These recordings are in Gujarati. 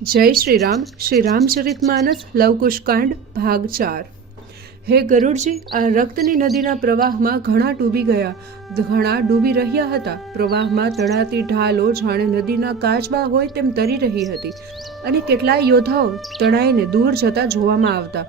જય શ્રી રામ. શ્રી રામચરિતમાનસ લવકુશ કાંડ ભાગ 4. હે ગરુડજી, આ રક્તની નદીના પ્રવાહમાં ઘણા ડૂબી ગયા, ઘણા ડૂબી રહ્યા હતા. પ્રવાહમાં તળાતી ઢાલો જાણે નદીના કાચબા હોય તેમ તરી રહી હતી, અને કેટલાય યોદ્ધાઓ તણાઈને દૂર જતા જોવામાં આવતા.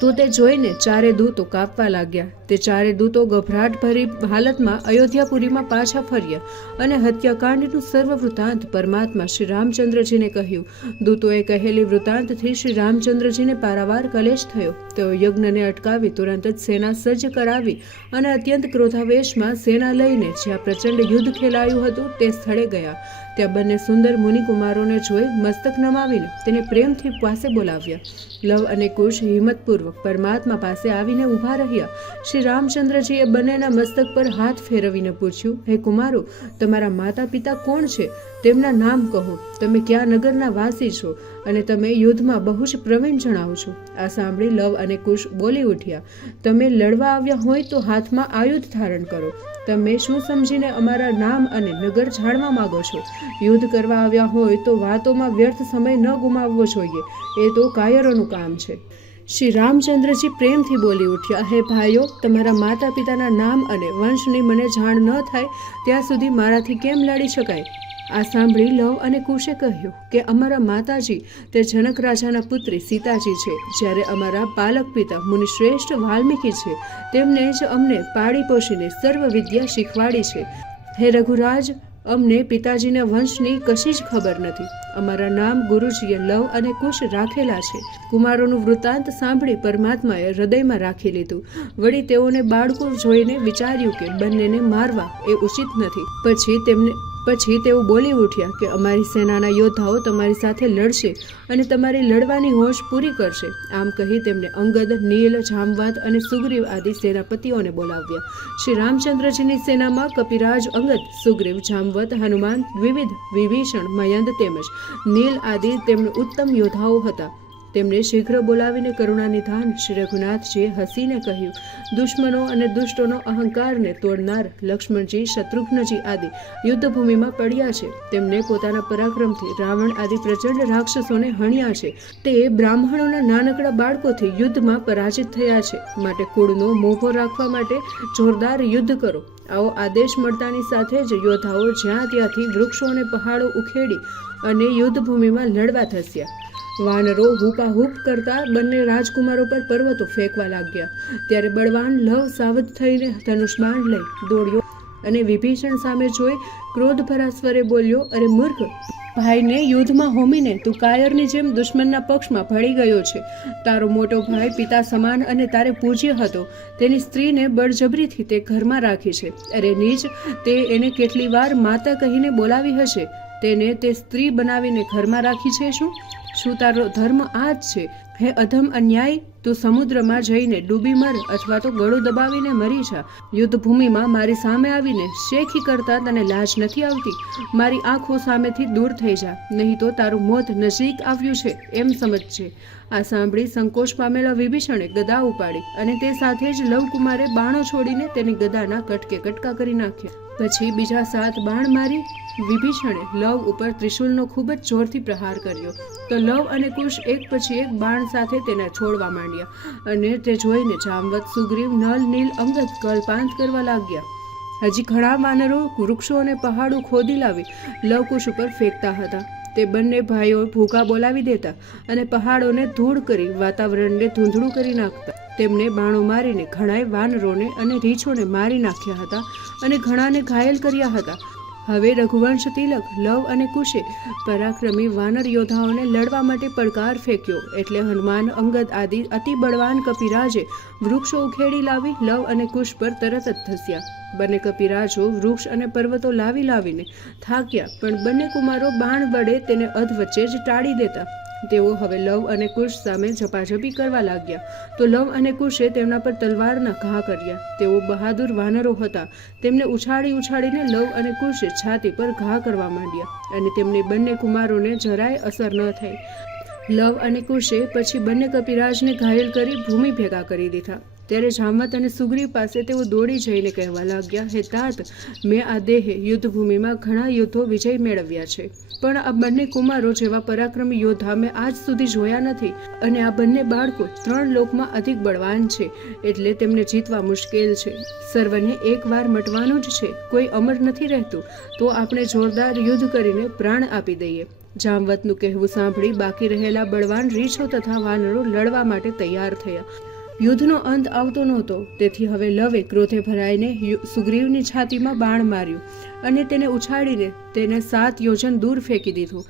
તો તે જોઈને ચારે દૂતો કાપવા લાગ્યા. તે ચારે દૂતો ગભરાટભરી હાલતમાં અયોધ્યાપુરીમાં પાછા ફર્યા અને હત્યાકાંડનું સર્વ વૃત્તાંત પરમાત્મા શ્રી રામચંદ્રજીને કહ્યું. દૂતોએ કહેલી વૃત્તાંતથી શ્રી રામચંદ્રજીને પારાવાર કલેશ થયો. તેઓ યજ્ઞને અટકાવી તુરંત જ સેના સજ્જ કરાવી અને અત્યંત ક્રોધાવેશમાં સેના લઈને જ્યાં પ્રચંડ યુદ્ધ ખેલાયું હતું તે સ્થળે ગયા. ત્યાં બંને સુંદર મુનિકુમારોને જોઈ મસ્તક નમાવીને તેને પ્રેમથી પાસે બોલાવ્યા. લવ અને કુશ હિંમતપૂર્વક પરમાત્મા પાસે આવીને ઊભા રહ્યા. શ્રી રામચંદ્રજીએ બંનેના મસ્તક પર હાથ ફેરવીને પૂછ્યું, હે કુમારો, તમારા માતા પિતા કોણ છે? તેમના નામ કહો. તમે કયા નગરના વાસી છો અને તમે યુદ્ધમાં બહુ જ પ્રવીણ જણાવો છો? આ સાંભળી લવ અને કુશ બોલી ઉઠ્યા, તમે લડવા આવ્યા હોય તો હાથમાં આયુધ ધારણ કરો. તમે શું સમજીને અમારા નામ અને નગર જાણવા માંગો છો? યુદ્ધ કરવા આવ્યા હોય તો વાતોમાં વ્યર્થ સમય ન ગુમાવવો જોઈએ. એ તો કાયરોનું કામ છે. શ્રી રામચંદ્રજી પ્રેમથી બોલી ઉઠ્યા, હે ભાઈઓ, તમારા માતા પિતાના નામ અને વંશની મને જાણ ન થાય ત્યાં સુધી મારાથી કેમ લડી શકાય? આ સાંભળી લવ અને કુશે કહ્યું કે અમારા માતાજી તે જનક રાજાના પુત્રી સીતાજી છે, જ્યારે અમારા પાલક પિતા મુનિશ્રેષ્ઠ વાલ્મીકી છે. તેમને જ અમને પાળી પોષીને સર્વ વિદ્યા શીખવાડી છે. હે રઘુરાજ, અમને પિતાજીના વંશની કશી જ ખબર નથી. અમારા નામ ગુરુજીએ લવ અને કુશ રાખેલા છે. કુમારોનું વૃત્તાંત સાંભળી પરમાત્માએ હૃદયમાં રાખી લીધું. વળી તેઓને બાળકો જોઈને વિચાર્યું કે બંનેને મારવા એ ઉચિત નથી. પછી તેઓ બોલી ઉઠ્યા કે અમારી સેનાના યોદ્ધાઓ તમારી સાથે લડશે અને તમારી લડવાની હોશ પૂરી કરશે. આમ કહી તેમને અંગદ, નીલ, જામવંત અને સુગ્રીવ આદિ સેનાપતિઓને બોલાવ્યા. શ્રી રામચંદ્રજીની સેનામાં કપિરાજ, અંગદ, સુગ્રીવ, જામવંત, હનુમાન, દ્વિવિધ, વિભીષણ, મયંદ તેમજ નીલ આદિ તેમણે ઉત્તમ યોદ્ધાઓ હતા. તેમને શીઘ્ર બોલાવીને કરુણાનિધાન શ્રી રઘુનાથજીએ હસીને કહ્યું, દુશ્મનો અને દુષ્ટોનો અહંકારને તોડનાર લક્ષ્મણજી, શત્રુઘ્નજી આદિ યુદ્ધભૂમિમાં પડ્યા છે. તેમને પોતાના પરાક્રમથી રાવણ આદિ પ્રચંડ રાક્ષસોને હણ્યા છે. તે બ્રાહ્મણોના નાનકડા બાળકોથી યુદ્ધમાં પરાજિત થયા છે. માટે કુળનો મોભો રાખવા માટે જોરદાર યુદ્ધ કરો. આવો આદેશ મળતાની સાથે જ યોદ્ધાઓ જ્યાં ત્યાંથી વૃક્ષો અને પહાડો ઉખેડી અને યુદ્ધભૂમિમાં લડવા ધસ્યા. વાનરો હૂપાહૂપ કરતા બંને રાજકુમારો પર પર્વતો ફેંકવા લાગ્યા. ત્યારે બળવાન લવ સાવધ થઈને ધનુષબાણ લઈ દોડ્યો અને વિભીષણ સામે જોઈ ક્રોધભરા સ્વરે બોલ્યો, અરે મૂર્ખ, ભાઈને યુદ્ધમાં હોમીને તું કાયરની જેમ દુશ્મનના પક્ષમાં ભળી ગયો છે. તારો મોટો ભાઈ પિતા સમાન અને તારે પૂજ્ય હતો. તેની સ્ત્રીને બળજબરીથી તે ઘરમાં રાખી છે. અરે નીચ, તે એને કેટલી વાર માતા કહીને બોલાવી હશે. તેને તે સ્ત્રી બનાવીને ઘરમાં રાખી છે. શું તારો ધર્મ આ જ છે? હે અધમ અન્યાય, તું સમુદ્રમાં જઈને ડૂબી મર અથવા તો ગળું દબાવીને મરી જા. યુદ્ધભૂમિમાં મારી સામે આવીને શેખી કરતા તને લાજ નથી આવતી? મારી આંખો સામેથી દૂર થઈ જા, નહીં તો તારું મોત નજીક આવ્યું છે એમ સમજજે. આ સાંભળી સંકોચ પામેલા વિભીષણે ગદા ઉપાડી અને તે સાથે જ લવકુમારે બાણો છોડીને તેની ગદાના કટકે કટકા કરી નાખ્યા. પછી બીજા 7 બાણ મારી વિભીષણે લવ ઉપર ત્રિશુલનો ખૂબ જ જોરથી પ્રહાર કર્યો. તો લવ અને કુશ એક પછી એક બાણ સાથે તેને છોડવા માંડ્યા અને તે જોઈને જામવંત, સુગ્રીવ, નલ, નીલ, અંગદ કલ્પાંત કરવા લાગ્યા. હજી ઘણા વાનરો વૃક્ષો અને પહાડો ખોદી લાવી લવકુશ ઉપર ફેંકતા હતા. તે બંને ભાઈઓ ભૂકા બોલાવી દેતા અને પહાડોને ધૂળ કરી વાતાવરણને ધૂંધળું કરી નાખતા. તેમને બાણો મારીને ઘણાય વાનરોને અને રીંછોને મારી નાખ્યા હતા અને ઘણાને ઘાયલ કર્યા હતા. હવે રઘુવંશ તિલક લવ અને કુશે પરાક્રમી વાનર યોદ્ધાઓને લડવા માટે પડકાર ફેંક્યો. એટલે હનુમાન, અંગદ આદિ અતિ બળવાન કપિરાજે વૃક્ષો ઉખેડી લાવી લવ અને કુશ પર તરત જ ધસ્યા. બંને કપિરાજો વૃક્ષ અને પર્વતો લાવીને થાક્યા, પણ બંને કુમારો બાણ વડે તેને અધવચ્ચે જ ટાળી દેતા. તેઓ હવે લવ અને કુશ સામે ઝપાઝપી કરવા લાગ્યા. તો લવ અને કુશે તેમના પર તલવારના ઘા કર્યા. તેઓ બહાદુર વાનરો હતા. તેમને ઉછાળીને લવ અને કુશે છાતી પર ઘા કરવા માંડ્યા અને તેમની બંને કુમારોને જરાય અસર ન થઈ. લવ અને કુશે પછી બંને કપિરાજને ઘાયલ કરી ભૂમિ ભેગા કરી દીધા. ત્યારે જામવંત અને સુગ્રીવ પાસે તેઓ દોડી જઈને કહેવા લાગ્યા, હે તાત, મેં આ દેહે યુદ્ધભૂમિમાં ઘણા યુદ્ધો વિજય મેળવ્યા છે, પણ આ બંને કુમારો જેવા પરાક્રમી યોદ્ધા મેં આજ સુધી જોયા નથી, અને આ બંને બાળકો 3 લોકમાં અધિક બળવાન છે, એટલે તેમને જીતવા મુશ્કેલ છે. સર્વને એકવાર મટવાનું જ છે, કોઈ અમર નથી રહેતું, તો આપણે જોરદાર યુદ્ધ કરીને પ્રાણ આપી દઈએ. જામવંતનું કહેવું સાંભળી બાકી રહેલા બળવાન રીછો તથા વાનરો લડવા માટે તૈયાર થયા. યુદ્ધનો અંત આવતો નહોતો, તેથી હવે લવે ક્રોધે ભરાઈને સુગ્રીવની છાતીમાં બાણ માર્યું અને તેને ઉછાળીને તેને 7 યોજન દૂર ફેંકી દીધું.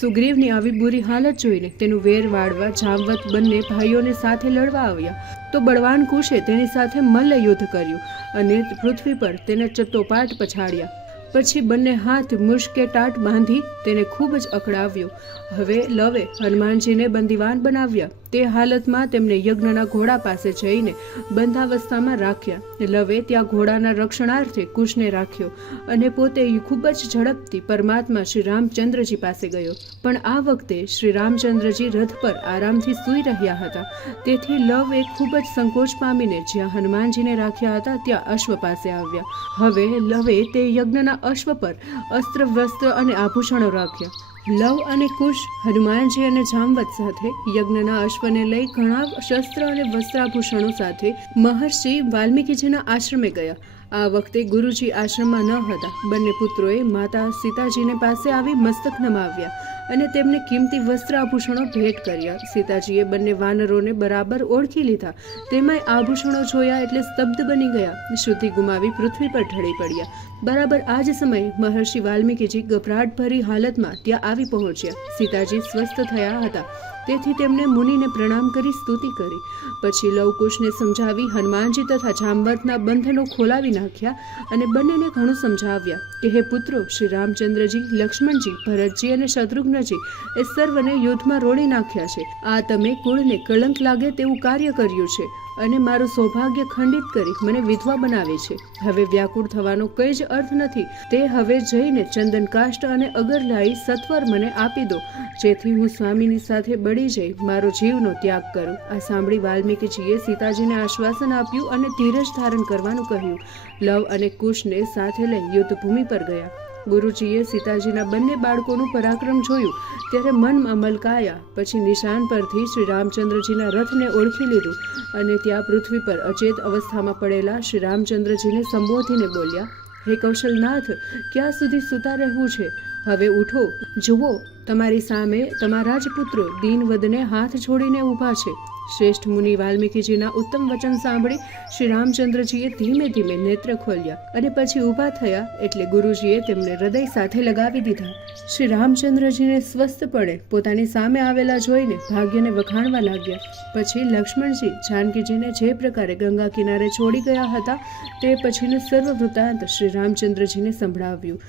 સુગ્રીવની આવી બુરી હાલત જોઈને તેનું વેર વાળવા જામવંત બંને ભાઈઓને સાથે લડવા આવ્યા, તો બળવાન કુશે તેની સાથે મલ્લ યુદ્ધ કર્યું અને પૃથ્વી પર તેને ચત્તોપાટ પછાડ્યા. પછી બંને હાથ મુશ્કે ટાટ બાંધી તેને ખૂબ જ અકળાવ્યો. હવે લવે હનુમાનજીને બંદીવાન બનાવ્યા. તે હાલતમાં તેમને યજ્ઞના ઘોડા પાસે જઈને બંધાવસ્થામાં રાખ્યા. લવે ત્યાં ઘોડાના રક્ષણાર્થે કુશને રાખ્યો અને પોતે ખૂબ જ ઝડપથી પરમાત્મા શ્રી રામચંદ્રજી પાસે ગયો. પણ આ વખતે શ્રી રામચંદ્રજી રથ પર આરામથી સૂઈ રહ્યા હતા, તેથી લવે ખૂબ જ સંકોચ પામીને જ્યાં હનુમાનજીને રાખ્યા હતા ત્યાં અશ્વ પાસે આવ્યા. હવે લવે તે યજ્ઞના અશ્વ પર અસ્ત્ર વસ્ત્ર અને આભૂષણો રાખ્યા. લવ અને કુશ હનુમાનજી અને જામવંત સાથે યજ્ઞના અશ્વને લઈ ઘણા શસ્ત્ર અને વસ્ત્રાભૂષણો સાથે મહર્ષિ વાલ્મીકીજીના આશ્રમે ગયા. આ વખતે ગુરુજી આશ્રમમાં ન હતા. બંને પુત્રોએ માતા સીતાજીને પાસે આવી મસ્તક નમાવ્યા અને તેમને કિંમતી વસ્ત્ર આભૂષણો ભેટ કર્યા. સીતાજીએ બંને વાનરોને બરાબર ઓળખી લીધા. તેમાંય આભૂષણો જોયા એટલે સ્તબ્ધ બની ગયા, શુદ્ધિ ગુમાવી પૃથ્વી પર ઢળી પડ્યા. બરાબર આ જ સમયે મહર્ષિ વાલ્મીકીજી ગભરાટભરી હાલતમાં ત્યાં આવી પહોંચ્યા. સીતાજી સ્વસ્થ થયા હતા, તેથી તેમણે મુનિને પ્રણામ કરી સ્તુતિ કરી. પછી લવકુશને સમજાવી હનુમાનજી તથા જામવંતના બંધનો ખોલાવી નાખ્યા અને બંનેને ઘણું સમજાવ્યા કે હે પુત્રો, શ્રી રામચંદ્રજી, લક્ષ્મણજી, ભરતજી અને શત્રુઘ્નજી એ સર્વને યુદ્ધમાં રોડી નાખ્યા છે. આ તમે કુળને કલંક લાગે તેવું કાર્ય કર્યું છે અને મારું સૌભાગ્ય ખંડિત કરી મને વિધવા બનાવે છે. હવે વ્યાકુળ થવાનો કંઈ જ અર્થ નથી. તે હવે જઈને ચંદનકાષ્ટ અને અગર લાવી સત્વર મને આપી દો, જેથી હું સ્વામીની સાથે બળી જઈ મારો જીવનો ત્યાગ કરું. આ સાંભળી વાલ્મીકીજીએ સીતાજીને આશ્વાસન આપ્યું અને ધીરજ ધારણ કરવાનું કહ્યું. લવ અને કુશને સાથે લઈ યુદ્ધભૂમિ પર ગયા. ગુરુજીએ સીતાજીના બંને બાળકોનું પરાક્રમ જોયું ત્યારે મનમાં મલકાયા. પછી નિશાન પરથી શ્રી રામચંદ્રજીના રથને ઓળખી લીધું અને ત્યાં પૃથ્વી પર અચેત અવસ્થામાં પડેલા શ્રી રામચંદ્રજીને સંબોધીને બોલ્યા, હે કૌશલનાથ, ક્યાં સુધી સૂતા રહેવું છે? હવે ઉઠો, જુઓ, તમારી સામે તમારા જ પુત્રો દીનવદને હાથ જોડીને ઊભા છે. શ્રેષ્ઠ મુનિ વાલ્મીકીજીના ઉત્તમ વચન સાંભળી શ્રી રામચંદ્રજીએ ધીમે ધીમે નેત્ર ખોલ્યા અને પછી ઊભા થયા એટલે ગુરુજીએ તેમને હૃદય સાથે લગાવી દીધા. શ્રી રામચંદ્રજીને સ્વસ્થપણે પોતાની સામે આવેલા જોઈને ભાગ્યને વખાણવા લાગ્યા. પછી લક્ષ્મણજી જાનકીજીને જે પ્રકારે ગંગા કિનારે છોડી ગયા હતા તે પછીનું સર્વ વૃત્તાંત શ્રી રામચંદ્રજીને સંભળાવ્યું.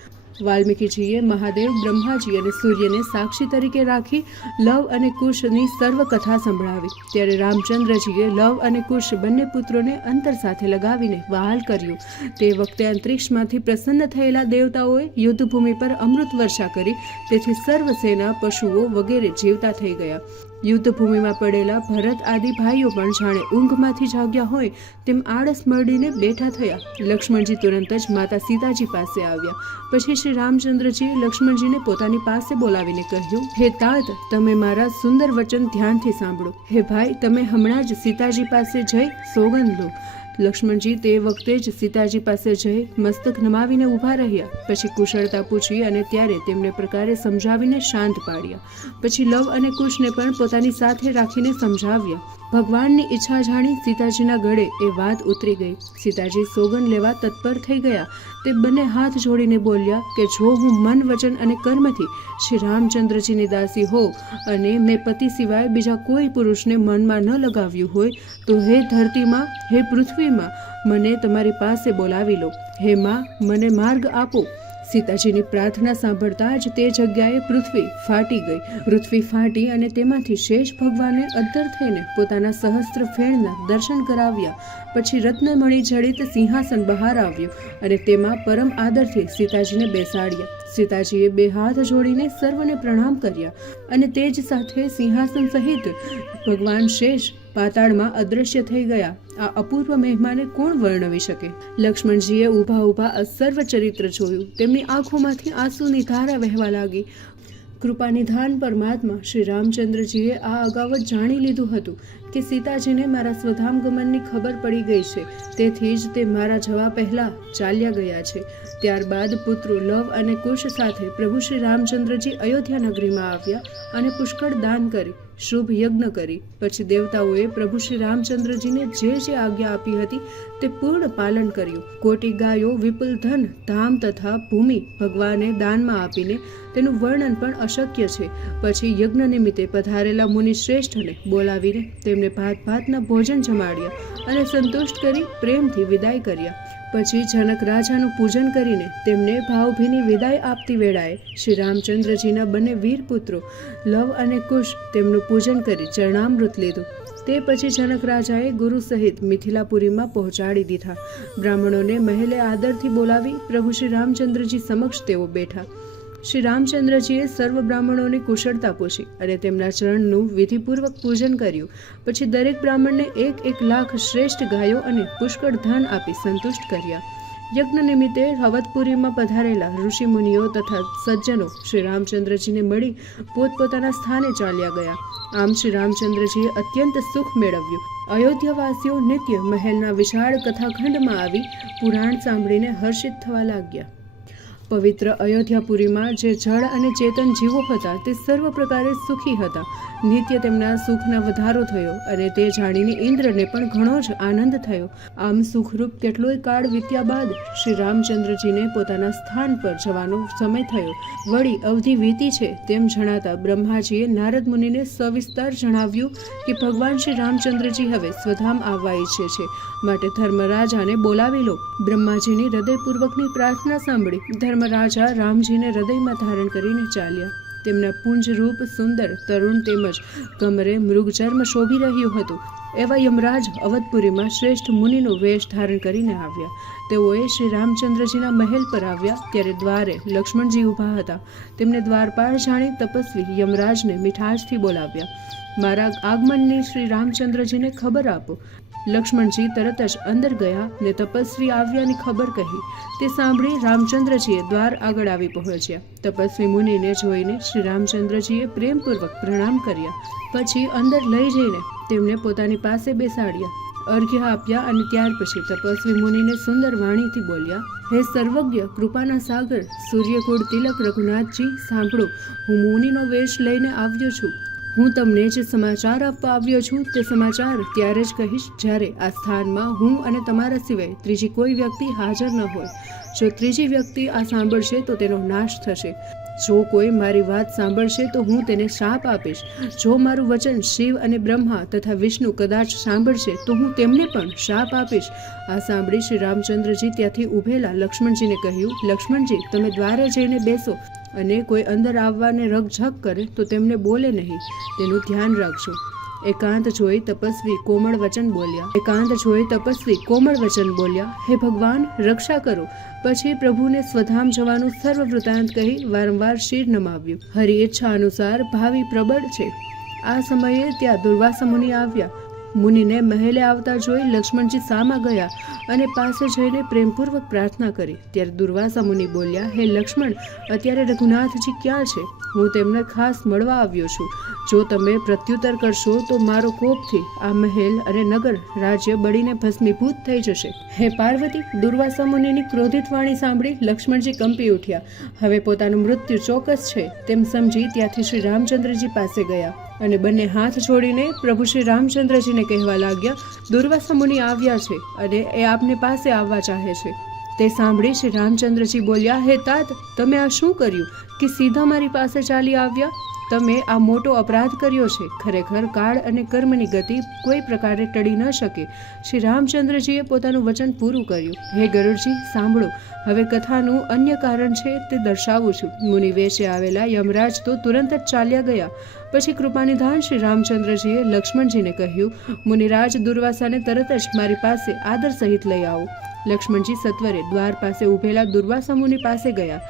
વાલ્મીકીજીએ મહાદેવ, બ્રહ્માજી અને સૂર્યને સાક્ષી તરીકે રાખી લવ અને કુશની સર્વ કથા સંભળાવી. ત્યારે રામચંદ્રજીએ લવ અને કુશ બંને પુત્રોને અંતર સાથે લગાવીને વહાલ કર્યું. તે વખતે અંતરિક્ષમાંથી પ્રસન્ન થયેલા દેવતાઓએ યુદ્ધભૂમિ પર અમૃત વર્ષા કરી, તેથી સર્વ સેના, પશુઓ વગેરે જીવતા થઈ ગયા. યુદ્ધભૂમિમાં પડેલા ભરત આદિ ભાઈઓ પણ જાણે ઊંઘમાંથી જાગ્યા હોય તેમ આળસ મરડીને બેઠા થયા. લક્ષ્મણજી તુરંત જ માતા સીતાજી પાસે આવ્યા. પછી શ્રી રામચંદ્રજીએ લક્ષ્મણજીને પોતાની પાસે બોલાવીને કહ્યું, હે તાત, તમે મારા સુંદર વચન ધ્યાનથી સાંભળો. હે ભાઈ, તમે હમણાં જ સીતાજી પાસે જઈ સોગંદ લો. લક્ષ્મણજી તે વખતે જ સીતાજી પાસે જઈ મસ્તક નમાવીને ઊભા રહ્યા. પછી કુશળતા પૂછી અને ત્યારે તેમને પ્રકારે સમજાવીને શાંત પાડ્યા. પછી લવ અને કુશને પણ પોતાની સાથે રાખીને સમજાવ્યા. ભગવાનની ઈચ્છા જાણી સીતાજીના ગળે એ વાત ઉતરી ગઈ. સીતાજી સોગંદ લેવા તત્પર થઈ ગયા. તે બંને હાથ જોડીને બોલ્યા કે જો હું મન, વચન અને કર્મથી શ્રી રામચંદ્રજીની દાસી હોઉં અને મેં પતિ સિવાય બીજા કોઈ પુરુષને મનમાં ન લગાવ્યું હોય તો હે ધરતીમાં, હે પૃથ્વીમાં, મને તમારી પાસે બોલાવી લો. હે માં, મને માર્ગ આપો. સીતાજીની પ્રાર્થના સાંભળતા જ તે જગ્યાએ પૃથ્વી ફાટી ગઈ. પૃથ્વી ફાટી અને તેમાંથી શેષ ભગવાને અદ્ધર થઈને પોતાના સહસ્ત્ર ફેણના દર્શન કરાવ્યા. પછી રત્નમણી જડિત સિંહાસન બહાર આવ્યું અને તેમાં પરમ આદરથી સીતાજીને બેસાડ્યા. સીતાજીએ બે હાથ જોડીને સર્વને પ્રણામ કર્યા અને તે જ સાથે સિંહાસન સહિત ભગવાન શેષ પાતાળમાં અદૃશ્ય થઈ ગયા. આ અપૂર્વ મહિમાને કોણ વર્ણવી શકે? લક્ષ્મણજીએ ઊભા ઊભા આ સર્વ ચરિત્ર જોયું. તેમની આંખોમાંથી આંસુની ધારા વહેવા લાગી. કૃપાનિધાન પરમાત્મા શ્રી રામચંદ્રજીએ આ અગાઉ જ જાણી લીધું હતું કે સીતાજીને મારા સ્વધામ ગમનની ખબર પડી ગઈ છે, તેથી જ તે મારા જવા પહેલા ચાલ્યા ગયા છે. ત્યારબાદ પુત્રો લવ અને કુશ સાથે પ્રભુ શ્રી રામચંદ્રજી અયોધ્યા નગરીમાં આવ્યા અને પુષ્કળ દાન કરી, શુભ યજ્ઞ કરી. પછી દેવતાઓએ પ્રભુ શ્રી રામચંદ્રજીને જે આજ્ઞા આપી હતી તે પૂર્ણ પાલન કર્યું. કોટી ગાયો, વિપુલ ધન, ધામ તથા ભૂમિ ભગવાને દાનમાં આપીને તેનું વર્ણન પણ અશક્ય છે. પછી યજ્ઞ નિમિત્તે પધારેલા મુનિ શ્રેષ્ઠને બોલાવીને તેમને ભાત ભાતના ભોજન જમાડ્યા અને સંતુષ્ટ કરી પ્રેમથી વિદાય કર્યા. પછી જનક રાજાનું પૂજન કરીને તેમને ભાવભીની વિદાય આપતી વેળાએ શ્રી રામચંદ્રજીના બંને વીર પુત્રો લવ અને કુશ તેમનું પૂજન કરી ચરણામૃત લીધું. તે પછી જનક રાજાએ ગુરુ સહિત મિથિલાપુરીમાં પહોંચાડી દીધા. બ્રાહ્મણોને મહેલે આદરથી બોલાવી પ્રભુ શ્રી રામચંદ્રજી સમક્ષ તેઓ બેઠા. શ્રી રામચંદ્રજીએ સર્વ બ્રાહ્મણોની કુશળતા પૂછી અને તેમના ચરણનું વિધિપૂર્વક પૂજન કર્યું. પછી દરેક બ્રાહ્મણને 1 લાખ શ્રેષ્ઠ ગાયો અને પુષ્કળ ધન આપી સંતુષ્ટ કર્યા. યજ્ઞ નિમિત્તે હવતપુરીમાં પધારેલા ઋષિ મુનિઓ તથા સજ્જનો શ્રી રામચંદ્રજીને મળી પોતપોતાના સ્થાને ચાલ્યા ગયા. આમ શ્રી રામચંદ્રજીએ અત્યંત સુખ મેળવ્યું. અયોધ્યાવાસીઓ નિત્ય મહેલના વિશાળ કથાખંડમાં આવી પુરાણ સાંભળીને હર્ષિત થવા લાગ્યા. પવિત્ર અયોધ્યાપુરીમાં જે જળ અને ચેતન જીવો હતા તે સર્વ પ્રકારે સુખી હતા. નિત્ય તેમના સુખના વધારો થયો અને તે જાણીને ઇન્દ્રને પણ ઘણો જ આનંદ થયો. આમ સુખરૂપ કેટલોય કાળ વીત્યા બાદ શ્રી રામચંદ્રજીને પોતાના સ્થાન પર જવાનો સમય થયો. વળી અવધિ વીતી છે તેમ જણાતા બ્રહ્માજીએ નારદ મુનિને સવિસ્તાર જણાવ્યું કે ભગવાન શ્રી રામચંદ્રજી હવે સ્વધામ આવવા ઈચ્છે છે, માટે ધર્મરાજાને બોલાવી લો. બ્રહ્માજીની હૃદયપૂર્વકની પ્રાર્થના સાંભળી ધર્મરાજા રામજીને હૃદયમાં ધારણ કરીને ચાલ્યા. તેમના પુંજ રૂપ સુંદર, તરુણ તેમજ કમરે મૃગચર્મ શોભી રહ્યું હતું. એવા યમરાજ અવધપુરીમાં શ્રેષ્ઠ મુનિનો વેશ ધારણ કરીને આવ્યા. તેઓએ શ્રી રામચંદ્રજીના મહેલ પર આવ્યા ત્યારે દ્વારે લક્ષ્મણજી ઊભા હતા. તેમને દ્વારપાળ જાણી તપસ્વી યમરાજને મીઠાશથી બોલાવ્યા. મારા આગમનની શ્રી રામચંદ્રજીને ખબર આપો. લક્ષ્મણજી તરત જ અંદર ગયા ને તપસ્વી આવ્યાની ખબર કહી. તે સાંભળી રામચંદ્રજીએ દ્વાર આગળ આવી પહોંચ્યા. તપસ્વી મુનિને જોઈને શ્રી રામચંદ્રજીએ પ્રેમપૂર્વક પ્રણામ કર્યા. પછી અંદર લઈ જઈને તેમને પોતાની પાસે બેસાડ્યા, અર્ઘ્ય આપ્યા અને ત્યાર પછી તપસ્વી મુનિને સુંદર વાણીથી બોલ્યા, હે સર્વજ્ઞ, કૃપાના સાગર, સૂર્યકુળ તિલક રઘુનાથજી, સાંભળો, હું મુનિનો વેશ લઈને આવ્યો છું. હું તમને જે સમાચાર આપવા આવ્યો છું તે સમાચાર ત્યારે જ કહીશ જ્યારે આ સ્થાનમાં હું અને તમારા સિવાય ત્રીજી કોઈ વ્યક્તિ હાજર ન હોય. જો ત્રીજી વ્યક્તિ આ સાંભળશે તો તેનો નાશ થશે. જો કોઈ મારી વાત સાંભળશે તો હું તેને શાપ આપીશ. જો મારું વચન શિવ અને બ્રહ્મા તથા વિષ્ણુ કદાચ સાંભળશે તો હું તેમને પણ શાપ આપીશ. આ સાંભળી શ્રી રામચંદ્રજી ત્યાંથી ઊભેલા લક્ષ્મણજીને કહ્યું, લક્ષ્મણજી, તમે દ્વારે જઈને બેસો અને કોઈ અંદર આવવાને રગઝગ કરે તો તેમને બોલે નહીં, તેનું ધ્યાન રાખજો. એકાંત જોઈ તપસ્વી કોમળ વચન બોલ્યા, હે ભગવાન, રક્ષા કરો. પછી પ્રભુને સ્વધામ જવાનું સર્વ વૃતાંત કહી વારંવાર શિર નમાવ્યું. હરિ ઈચ્છા અનુસાર ભાવિ પ્રબળ છે. આ સમયે ત્યાં દુર્વાસા મુનિ આવ્યા. મુનિને મહેલે આવતા જોઈ લક્ષ્મણજી સામા ગયા અને પાસે જઈને પ્રેમપૂર્વક પ્રાર્થના કરી. ત્યારે દુર્વાસા મુનિ બોલ્યા, હે લક્ષ્મણ, અત્યારે રઘુનાથજી ક્યાં છે? હું તેમને ખાસ મળવા આવ્યો છું. જો તમે પ્રત્યુત્તર કરશો તો મારો કોપથી આ મહેલ અને નગર રાજ્ય બળીને ભસ્મીભૂત થઈ જશે. હે પાર્વતી, દુર્વાસા મુનિની ક્રોધિત વાણી સાંભળી લક્ષ્મણજી કંપી ઉઠ્યા. હવે પોતાનું મૃત્યુ ચોક્કસ છે તેમ સમજી ત્યાંથી શ્રી રામચંદ્રજી પાસે ગયા અને બંને હાથ જોડીને પ્રભુ શ્રી રામચંદ્રજીને કહેવા લાગ્યા, દુર્વાસા મુનિ આવ્યા છે અને એ આપને પાસે આવવા ચાહે છે. તે સાંભળી શ્રી રામચંદ્રજી બોલ્યા, હે તાત, તમે આ શું કર્યું કે સીધા મારી પાસે ચાલી આવ્યા? તમે આ મોટો અપરાધ કર્યો છે. ખરેખર કાળ અને કર્મની ગતિ કોઈ પ્રકારે ટળી ન શકે. શ્રી રામચંદ્રજીએ પોતાનું વચન પૂરું કર્યું. હે ગરુડજી, સાંભળો, હવે કથાનું અન્ય કારણ છે તે દર્શાવું છું. મુનિ વેશે આવેલા યમરાજ તો તુરંત જ ચાલ્યા ગયા. પછી કૃપાનિધાન શ્રી રામચંદ્રજીએ લક્ષ્મણજીને કહ્યું, મુનિરાજ દુર્વાસાને તરત જ મારી પાસે આદર સહિત લઈ આવો. લક્ષ્મણજી સત્વરે દ્વાર પાસે ઊભેલા દુર્વાસા મુનિ પાસે ગયા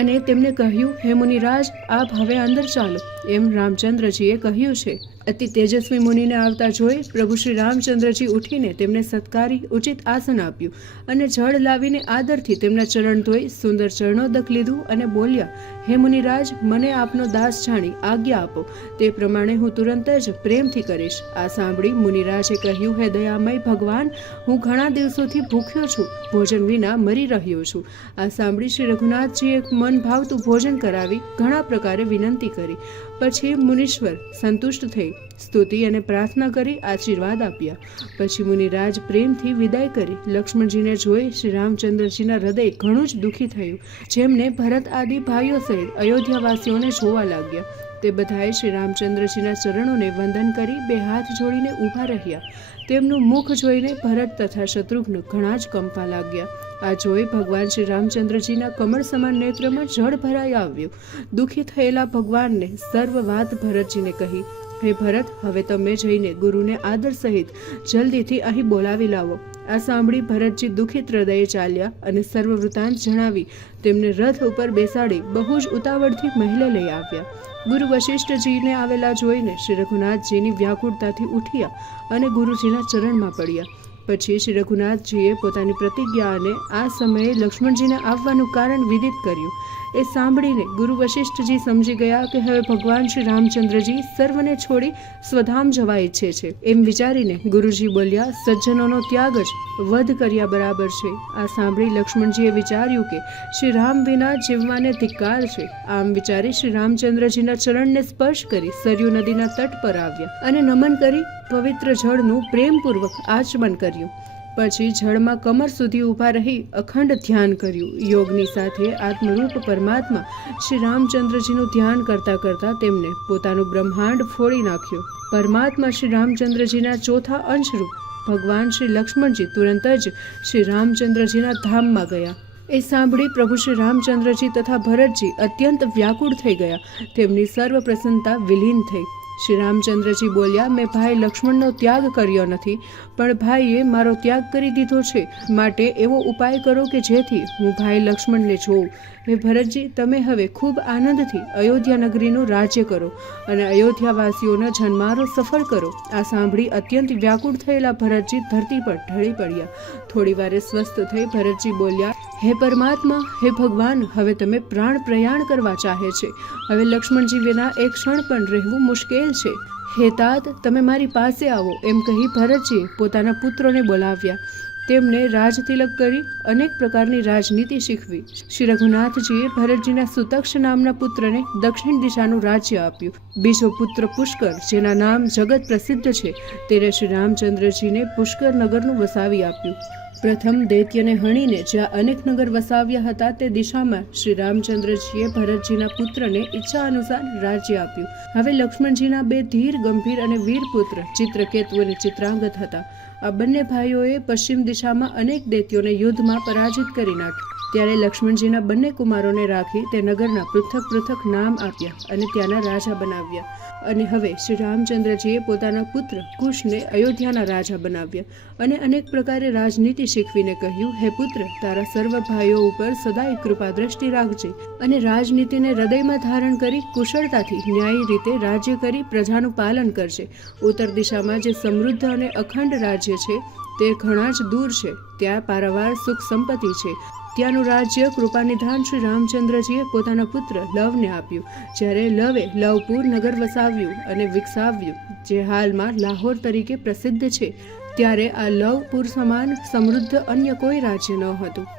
અને તેમને કહ્યું, હે મુનિરાજ, આપ હવે અંદર ચાલો. એમ રામચંદ્રજીએ કહ્યું છે અતિ તેજસ્વી મુનિને આવતા જોઈ પ્રભુ શ્રી રામચંદ્રજી ઉઠીને તેમને સત્કારી ઉચિત આસન આપ્યું અને જળ લાવીને આદરથી તેમના ચરણ ધોઈ સુંદર ચરણોદક લીધું અને બોલ્યા, હે મુનિરાજ, મને આપનો દાસ જાણી આજ્ઞા આપો, તે પ્રમાણે હું તુરંત જ પ્રેમથી કરીશ. આ સાંભળી મુનિરાજે કહ્યું, હે દયામય ભગવાન, હું ઘણા દિવસોથી ભૂખ્યો છું, ભોજન વિના મરી રહ્યો છું. આ સાંભળી શ્રી રઘુનાથજીએ મન ભાવતું ભોજન કરાવી ઘણા પ્રકારે વિનંતી કરી. પછી મુનીશ્વર સંતુષ્ટ થઈ સ્તુતિ અને પ્રાર્થના કરી આશીર્વાદ આપ્યા. પછી મુનિરાજ પ્રેમથી વિદાય કરી લક્ષ્મણજીને જોઈ શ્રી રામચંદ્રજીના હૃદય ઘણું જ દુઃખી થયું, જેમને ભરત આદિ ભાઈઓ સહિત અયોધ્યાવાસીઓને જોવા લાગ્યા. તે બધાએ શ્રી રામચંદ્રજીના ચરણોને વંદન કરી બે હાથ જોડીને ઊભા રહ્યા. તેમનું મુખ જોઈને ભરત તથા શત્રુઘ્ન ઘણા જ કંપવા લાગ્યા. આ જોઈ ભગવાન શ્રી રામચંદ્રજીના કમળ સમાન નેત્રમાં જળ ભરાઈ આવ્યું. દુઃખી થયેલા ભગવાનને સર્વ વાત ભરતજીને કહી, હે ભરત, હવે તમે જઈને ગુરુને આદર સહિત જલ્દીથી અહીં બોલાવી લાવો. આ સાંભળી ભરતજી દુઃખિત હૃદયે ચાલ્યા અને સર્વ વૃત્તાંત જણાવી તેમને રથ ઉપર બેસાડી બહુ જ ઉતાવળથી મહેલે લઈ આવ્યા. ગુરુ વશિષ્ઠજીને આવેલા જોઈને શ્રી રઘુનાથજીની વ્યાકુળતાથી ઉઠ્યા અને ગુરુજીના ચરણમાં પડ્યા. પછી શ્રી રઘુનાથજીએ પોતાની પ્રતિજ્ઞા અને આ સમયે લક્ષ્મણજીને આવવાનું કારણ વિદિત કર્યું. એ સાંભળીને ગુરુ વશિષ્ઠજી સમજી ગયા કે હવે ભગવાન શ્રી રામચંદ્રજી સર્વને છોડી સ્વધામ જવા ઈચ્છે છે. એમ વિચારીને ગુરુજી બોલ્યા, સજ્જનોનો ત્યાગ જ વધ કર્યા બરાબર છે. આ સાંભળી લક્ષ્મણજીએ વિચાર્યું કે શ્રી રામ વિના જીવવાને ધિક્કાર છે. આમ વિચારી શ્રી રામચંદ્રજીના ચરણને સ્પર્શ કરી સરયુ નદીના તટ પર આવ્યા અને નમન કરી પવિત્ર જળનું પ્રેમપૂર્વક આચમન કર્યું. પછી જળમાં કમર સુધી ઊભા રહી અખંડ ધ્યાન કર્યું. યોગની સાથે આત્મરૂપ પરમાત્મા શ્રી રામચંદ્રજીનું ધ્યાન કરતા કરતા તેમને પોતાનું બ્રહ્માંડ ફોડી નાખ્યું. પરમાત્મા શ્રી રામચંદ્રજીના ચોથા અંશરૂપ ભગવાન શ્રી લક્ષ્મણજી તુરંત જ શ્રી રામચંદ્રજીના ધામમાં ગયા. એ સાંભળી પ્રભુ શ્રી રામચંદ્રજી તથા ભરતજી અત્યંત વ્યાકુળ થઈ ગયા. તેમની સર્વ પ્રસન્નતા વિલીન થઈ. શ્રી રામચંદ્રજી બોલ્યા, મેં ભાઈ લક્ષ્મણનો ત્યાગ કર્યો નથી, પણ ભાઈએ મારો ત્યાગ કરી દીધો છે. માટે એવો ઉપાય કરો કે જેથી હું ભાઈ લક્ષ્મણને જોઉં. હે ભરતજી, તમે હવે ખૂબ આનંદથી અયોધ્યા નગરીનું રાજ્ય કરો અને અયોધ્યાવાસીઓનો જન્મારો સફળ કરો. આ સાંભળી અત્યંત વ્યાકુળ થયેલા ભરતજી ધરતી પર ઢળી પડ્યા. થોડી વારે સ્વસ્થ થઈ ભરતજી બોલ્યા, હે પરમાત્મા, હે ભગવાન, હવે તમે પ્રાણ પ્રયાણ કરવા ચાહે છે. હવે લક્ષ્મણજી વિના એક ક્ષણ પણ રહેવું મુશ્કેલ છે. હે તાત, તમે મારી પાસે આવો. એમ કહી ભરતજીએ પોતાના પુત્રોને બોલાવ્યા. તેમને રાજતિલક કરી અનેક પ્રકારની રાજનીતિ શીખવી. શ્રી રઘુનાથજીએ ભરતજીના સુતક્ષ નામના પુત્રને દક્ષિણ દિશાનું રાજ્ય આપ્યું. બીજો પુત્ર પુષ્કર, જેના નામ જગત પ્રસિદ્ધ છે, તેને શ્રી રામચંદ્રજીને પુષ્કર નગરનું વસાવી આપ્યું. પ્રથમ દૈત્યને હણીને જ્યાં અનેક નગર વસાવ્યા હતા તે દિશામાં શ્રી રામચંદ્રજીએ ભરતજીના પુત્રને ઈચ્છા અનુસાર રાજ્ય આપ્યું. હવે લક્ષ્મણજીના બે ધીર, ગંભીર અને વીર પુત્ર ચિત્રકેતુ અને ચિત્રાંગત હતા. આ બંને ભાઈઓએ પશ્ચિમ દિશામાં અનેક દૈત્યોને યુદ્ધમાં પરાજિત કરી નાખ્યા. ત્યારે લક્ષ્મણજીના બંને કુમારોને રાખી તે નગરના પૃથક પૃથક નામ આપ્યા અને ત્યાંના રાજા બનાવ્યા. અને હવે શ્રી રામચંદ્રજીએ પોતાના પુત્ર કુશને અયોધ્યાના રાજા બનાવ્યા અને અનેક પ્રકારે રાજનીતિ શીખવીને કહ્યું, હે પુત્ર, તારા સર્વ ભાઈઓ ઉપર સદાય કૃપા દ્રષ્ટિ રાખજે અને રાજનીતિને હૃદયમાં ધારણ કરી કુશળતાથી ન્યાયી રીતે રાજ્ય કરી પ્રજાનું પાલન કરજે. ઉત્તર દિશામાં જે સમૃદ્ધ અને અખંડ રાજ્ય છે તે ઘણા જ દૂર છે. ત્યાં પારાવાર સુખ સંપત્તિ છે. ત્યાંનું રાજ્ય કૃપાનિધાન શ્રી રામચંદ્રજીએ પોતાના પુત્ર લવને આપ્યું. જ્યારે લવે લવપુર નગર વસાવ્યું અને વિકસાવ્યું, જે હાલમાં લાહોર તરીકે પ્રસિદ્ધ છે. ત્યારે આ લવપુર સમાન સમૃદ્ધ અન્ય કોઈ રાજ્ય ન હતું.